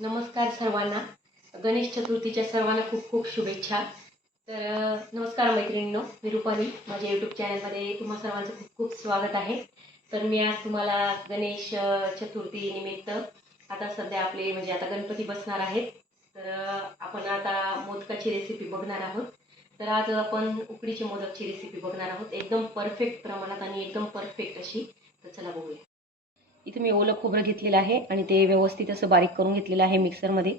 नमस्कार सर्वांना. गणेश चतुर्थीच्या सर्वांना खूप खूप शुभेच्छा. तर नमस्कार मैत्रिणींनो मी रुपाली. माझ्या यूट्यूब चॅनलमध्ये तुम्हा सर्वांचं खूप खूप स्वागत आहे. तर मी आज तुम्हाला गणेश चतुर्थी निमित्त आता सध्या आपले म्हणजे आता गणपती बसणार आहेत. तर आपण आता मोदकाची रेसिपी बघणार आहोत. तर आज आपण उकडीची मोदकची रेसिपी बघणार आहोत. एकदम परफेक्ट प्रमाणात आणि एकदम परफेक्ट अशी. तर चला बघूया. इथं मी ओलं खोबरं घेतलेलं आहे आणि ते व्यवस्थित असं बारीक करून घेतलेलं आहे मिक्सरमध्ये.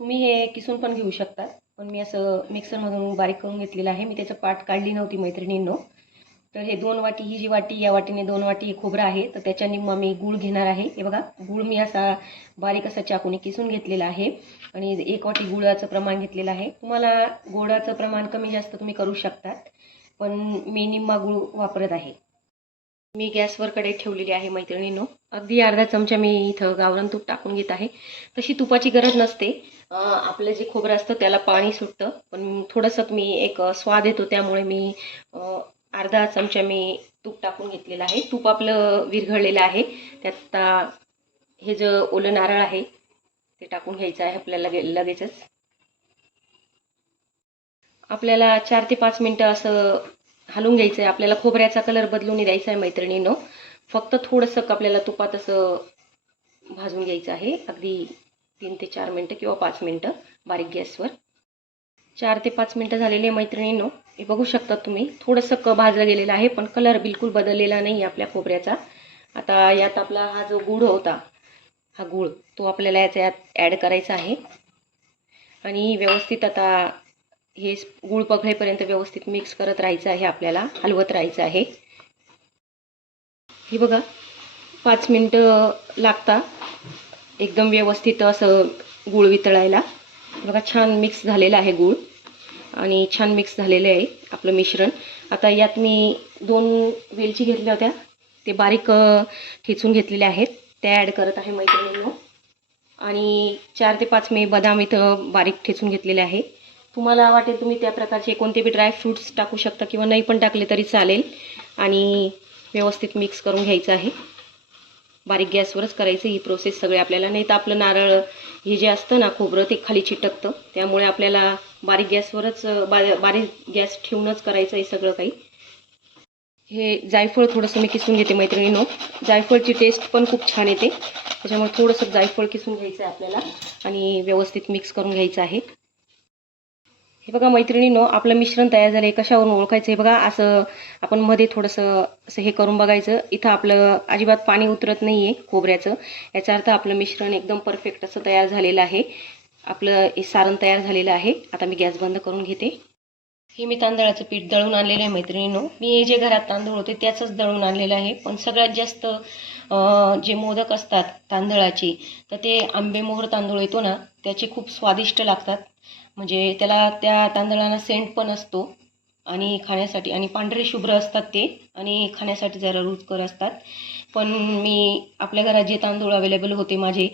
तुम्ही हे किसून पण घेऊ शकता पण मी असं मिक्सरमधून बारीक करून घेतलेलं आहे. मी त्याचं पाट काढली नव्हती मैत्रिणींनो. तर हे दोन वाटी ही जी वाटी या वाटीने दोन वाटी खोबरं आहे तर त्याच्या निम्मा मी गूळ घेणार आहे. हे बघा गूळ मी असा बारीक असा चाकूने किसून घेतलेला आहे आणि एक वाटी गुळाचं प्रमाण घेतलेलं आहे. तुम्हाला गोडाचं प्रमाण कमी जास्त तुम्ही करू शकतात पण मी निम्मा गूळ वापरत आहे. मी गॅसवर कडे ठेवलेली आहे मैत्रिणींनो. अगदी अर्धा चमचा मी इथं गावरान तूप टाकून घेत आहे. तशी तुपाची गरज नसते. आपलं जे खोबरं असतं त्याला पाणी सुटतं. पण थोडंसं मी एक स्वाद येतो त्यामुळे मी अर्धा चमचा मी तूप टाकून घेतलेलं आहे. तूप आपलं विरघळलेलं आहे. त्यात हे जे ओलं नारळ आहे ते टाकून घ्यायचं आहे आपल्याला लगे लगेचच. आपल्याला चार ते पाच मिनटं असं हलवून घ्यायचं आहे आपल्याला खोबऱ्याचा कलर बदलून द्यायचा आहे मैत्रिणींनो. फक्त थोडंसं आपल्याला तुपात असं भाजून घ्यायचं आहे. अगदी तीन ते चार मिनटं किंवा पाच मिनटं बारीक गॅसवर. चार ते पाच मिनटं झालेले मैत्रिणींनो. हे बघू शकता तुम्ही. थोडंसं क भाजलं गेलेलं आहे पण कलर बिलकुल बदललेला नाही आहे आपल्या खोबऱ्याचा. आता यात आपला हा जो गूळ होता हा गूळ तो आपल्याला याचा यात ॲड करायचा आहे. आणि व्यवस्थित आता हे गूळ पघळेपर्यंत व्यवस्थित मिक्स करत राहायचं आहे आपल्याला हलवत राहायचं आहे. हे बघा पाच मिनटं लागता एकदम व्यवस्थित असं गूळ वितळायला. बघा छान मिक्स झालेलं आहे गूळ आणि छान मिक्स झालेलं आहे आपलं मिश्रण. आता यात मी दोन वेलची घेतल्या होत्या ते बारीक ठेचून घेतलेले आहेत. त्या ॲड करत आहे मैत्रिणींना. आणि चार ते पाच मी बदाम इथं बारीक ठेचून घेतलेले आहे. तुम्हाला वाटेल तुम्ही त्या प्रकारचे कोणते बी ड्रायफ्रूट्स टाकू शकता किंवा नाही पण टाकले तरी चालेल. आणि व्यवस्थित मिक्स करून घ्यायचं आहे. बारीक गॅसवरच करायचं ही प्रोसेस सगळे आपल्याला नाही तर आपलं नारळ हे जे असतं ना खोबरं ते खाली चिटकतं. त्यामुळे आपल्याला बारीक गॅसवरच बा बारीक गॅस ठेवूनच करायचं आहे सगळं काही. हे जायफळ थोडंसं मी किसून घेते मैत्रिणीनो. जायफळची टेस्ट पण खूप छान येते. त्याच्यामुळे थोडंसं जायफळ किसून घ्यायचं आहे आपल्याला. आणि व्यवस्थित मिक्स करून घ्यायचं आहे. हे बघा मैत्रिणीनो आपलं मिश्रण तयार झालं आहे कशावरून ओळखायचं? हे बघा असं आपण मध्ये थोडंसं असं हे करून बघायचं. इथं आपलं अजिबात पाणी उतरत नाही आहे खोबऱ्याचं. याचा अर्थ आपलं मिश्रण एकदम परफेक्ट असं तयार झालेलं आहे. आपलं हे सारण तयार झालेलं आहे. आता मी गॅस बंद करून घेते. हे मी तांदळाचं पीठ दळून आणलेलं आहे मैत्रिणीनो. मी जे घरात तांदूळ होते त्याचंच दळून आणलेलं आहे. पण सगळ्यात जास्त जे मोदक असतात तांदळाचे तर ते आंबेमोहर तांदूळ येतो ना त्याचे खूप स्वादिष्ट लागतात. म्हणजे त्याला त्या तांदळाला सेंट पण असतो. आणि खाण्यासाठी आणि पांढरे शुभ्र असतात ते आणि खाण्यासाठी जरा रुचकर असतात. पण मी आपल्या घरात जे तांदूळ अवेलेबल होते माझे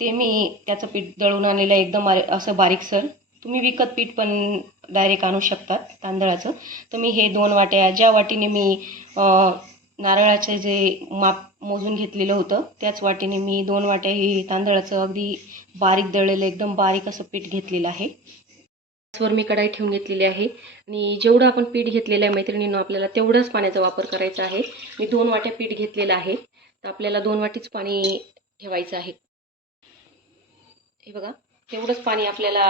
ते मी त्याचं पीठ दळून आणलेलं एकदम असं बारीकसर तुम्ही विकत पीठ पण डायरेक्ट आणू शकतात तांदळाचं. तर मी हे दोन वाट्या ज्या वाटीने मी नारळाचे जे माप मोजून घेतलेलं होतं त्याच वाटीने मी दोन वाट्या हे तांदळाचं अगदी बारीक दळलेलं एकदम बारीक असं पीठ घेतलेलं आहे. गॅसवर मी कढाई ठेवून घेतलेली आहे. आणि जेवढं आपण पीठ घेतलेलं आहे मैत्रिणींनो आपल्याला तेवढंच पाण्याचा वापर करायचा आहे. मी दोन वाट्या पीठ घेतलेलं आहे. तर आपल्याला दोन वाटीच पाणी ठेवायचं आहे. हे बघा तेवढंच पाणी आपल्याला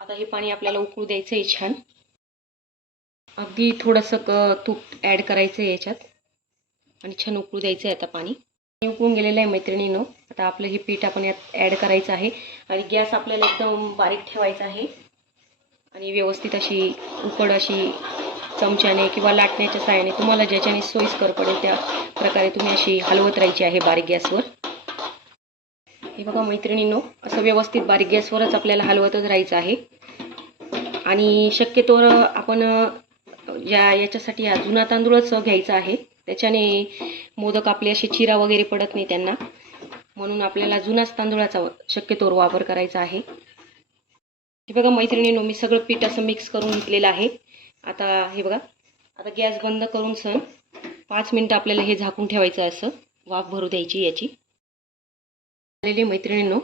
आता हे पाणी आपल्याला उकळू द्यायचं आहे छान. अगदी थोडंसं क तूप ॲड करायचं आहे याच्यात. आणि छान उकळू द्यायचं आहे आता पाणी. उकळून गेलेलं आहे मैत्रिणीनं. आता आपलं हे पीठ आपण यात ॲड करायचं आहे. आणि गॅस आपल्याला एकदम बारीक ठेवायचा आहे. आणि व्यवस्थित अशी उकड अशी चमच्याने किंवा लाटण्याच्या साहाय्याने तुम्हाला ज्याच्याने सोयीस्कर पडेल त्या प्रकारे तुम्ही अशी हलवत राहायची आहे बारीक गॅसवर. हे बघा मैत्रिणींनो असं व्यवस्थित बारीक गॅसवरच आपल्याला हलवतच राहायचं आहे. आणि शक्यतोवर आपण या याच्यासाठी हा जुना तांदूळच घ्यायचा आहे त्याच्याने मोदक आपले असे चिरा वगैरे पडत नाही त्यांना. म्हणून आपल्याला जुनाच तांदूळाचा शक्यतोवर वापर करायचा आहे. हे बघा मैत्रिणीनो मी सगळं पीठ असं मिक्स करून घेतलेलं आहे. आता हे बघा आता गॅस बंद करून सण पाच मिनटं आपल्याला हे झाकून ठेवायचं असं. वाफ भरू द्यायची याची. आलेली मैत्रिणींनो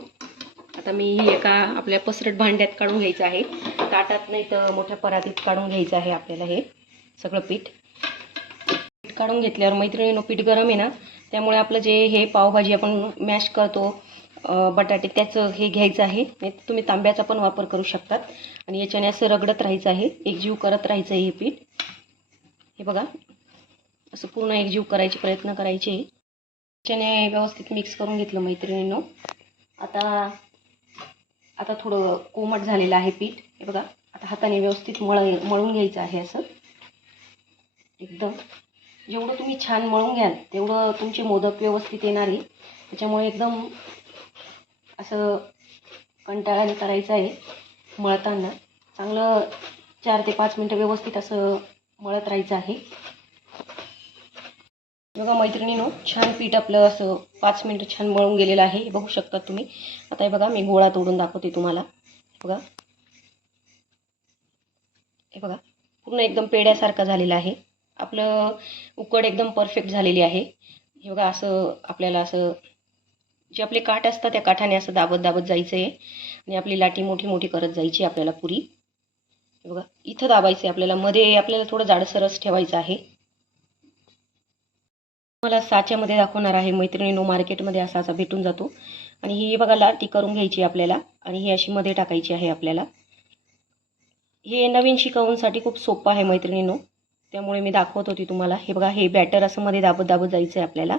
आता मी ही एका आपल्या पसरट भांड्यात काढून घ्यायचं आहे. ताटात नाही तर मोठ्या परातीत काढून घ्यायचं आहे आपल्याला हे सगळं पीठ. पीठ काढून घेतल्यावर मैत्रिणीनं पीठ गरम आहे ना त्यामुळे आपलं जे हे पावभाजी आपण मॅश करतो बटाटे त्याचं हे घ्यायचं आहे. नाही तुम्ही तांब्याचा पण वापर करू शकतात. आणि याच्याने असं रगडत राहायचं आहे. एकजीव करत राहायचं आहे हे पीठ. हे बघा. असं पूर्ण एकजीव करायचे प्रयत्न करायचे. याच्याने व्यवस्थित मिक्स करून घेतलं मैत्रिणीनं. आता आता थोडं कोमट झालेलं आहे पीठ. हे बघा. आता हाताने व्यवस्थित मळ मळून घ्यायचं आहे असं. एकदम. जेवढं तुम्ही छान मळून घ्याल तेवढं तुमचे मोदक व्यवस्थित येणार. आहे त्याच्यामुळे एकदम असं कंटाळाने करायचं आहे मळताना. चांगलं चार ते पाच मिनटं व्यवस्थित असं मळत राहायचं आहे. बघा मैत्रिणीनो छान पीठ आपलं असं पाच मिनटं छान मळून गेलेलं आहे. बघू शकता तुम्ही. आता हे बघा मी गोळा तोडून दाखवते तुम्हाला. बघा. हे बघा पूर्ण एकदम पेड्यासारखा झालेला आहे. आपलं उकड एकदम परफेक्ट झालेली आहे. हे बघा असं आपल्याला असं जे आपले काठ असतात त्या काठाने असं दाबत दाबत जायचं आहे आणि आपली लाटी मोठी मोठी करत जायची आपल्याला पुरी. हे बघा इथं दाबायचं आहे आपल्याला. मध्ये आपल्याला थोडं जाडसरच ठेवायचं आहे. मला साच्यामध्ये दाखवणार आहे मैत्रिणीनो मार्केटमध्ये असा असा भेटून जातो. आणि ही बघा लाटी करून घ्यायची आपल्याला आणि ही अशी मध्ये टाकायची आहे आपल्याला. हे नवीन शिकवूनसाठी खूप सोपं आहे मैत्रिणीनो. त्यामुळे मी दाखवत होती तुम्हाला. हे बघा हे बॅटर असं मध्ये दाबत दाबत जायचं आहे आपल्याला.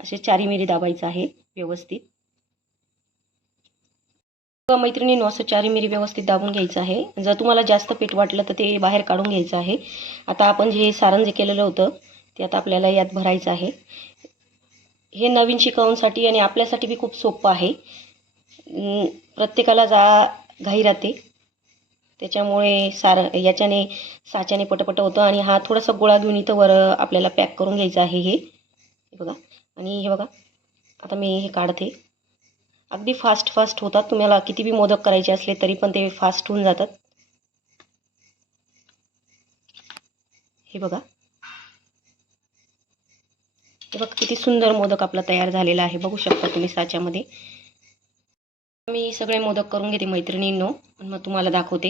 असे चारी मिरी दाबायचं आहे व्यवस्थित. बघा मैत्रिणीनो असं चारी मिरी व्यवस्थित दाबून घ्यायचं आहे. जर तुम्हाला जास्त पीठ वाटलं तर ते बाहेर काढून घ्यायचं आहे. आता आपण जे सारण जे केलेलं होतं ते आता आपल्याला यात भरायचं आहे. हे नवीन शिकवण्यासाठी आणि आपल्यासाठी बी खूप सोपं आहे. प्रत्येकाला जा घाई राहते. त्याच्यामुळे सार याच्याने साच्याने पटपट होतं आणि हा थोडासा गोळा घेऊन इथं वर आपल्याला पॅक करून घ्यायचं आहे हे. हे बघा. आणि हे बघा. आता मी हे काढते. अगदी फास्ट फास्ट होतात. तुम्हाला किती बी मोदक करायचे असले तरी पण ते फास्ट होऊन जातात. हे बघा. हे बघा किती सुंदर मोदक आपला तयार झालेला आहे. बघू शकता तुम्ही साच्यामध्ये. मी सगळे मोदक करून घेते मैत्रिणींनो आणि मग तुम्हाला दाखवते.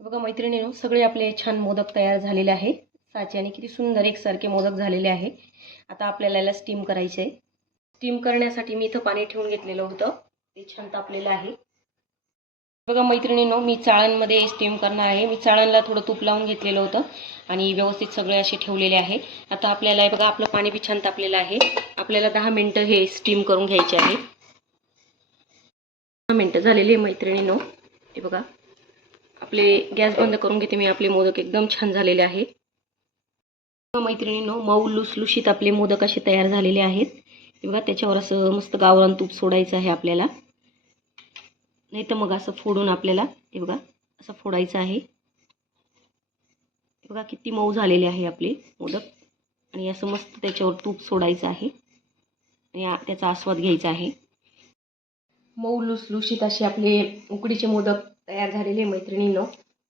बघा मैत्रिणींनो सगळे आपले छान मोदक तयार झालेले आहे. साच्याने किती सुंदर एकसारखे मोदक झालेले आहे. आता आपल्याला याला स्टीम करायचे आहे स्टीम करण्यासाठी मी इथं पाणी ठेवून घेतलेलं होतं. ते छान तापलेलं आहे. बघा मैत्रिणींनो मी चाळणमध्ये स्टीम करणार आहे. मी चाळणला थोडं तूप लावून घेतलेलं होतं आणि व्यवस्थित सगळे असे ठेवलेले आहे. आता आपल्याला हे बघा आपलं पाणी बी छान तापलेलं आहे. आपल्याला दहा मिनटं हे स्टीम करून घ्यायचे आहे. मिनटं झालेली आहे मैत्रिणीनो. हे बघा. आपले गॅस बंद करून घेते मी. आपले मोदक एकदम छान झालेले आहे मैत्रिणीनो मऊ लुसलुशीत आपले मोदक असे तयार झालेले आहेत. हे बघा त्याच्यावर असं मस्त गावरान तूप सोडायचं आहे आपल्याला. नाही तर मग असं फोडून आपल्याला हे बघा असं फोडायचं आहे. बघा किती मऊ झालेले आहे आपले मोदक. आणि असं मस्त त्याच्यावर तूप सोडायचं आहे. आणि त्याचा आस्वाद घ्यायचा आहे. मऊ लुसलुशीत असे आपले उकडीचे मोदक तयार झालेले मैत्रिणींनो.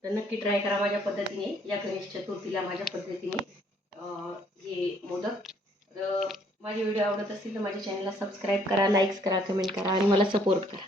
तर नक्की ट्राय करा माझ्या पद्धतीने या गणेश चतुर्थीला माझ्या पद्धतीने हे मोदक. तर माझे व्हिडिओ आवडत असतील तर माझ्या चॅनलला सबस्क्राईब करा लाईक्स करा कमेंट करा आणि मला सपोर्ट करा.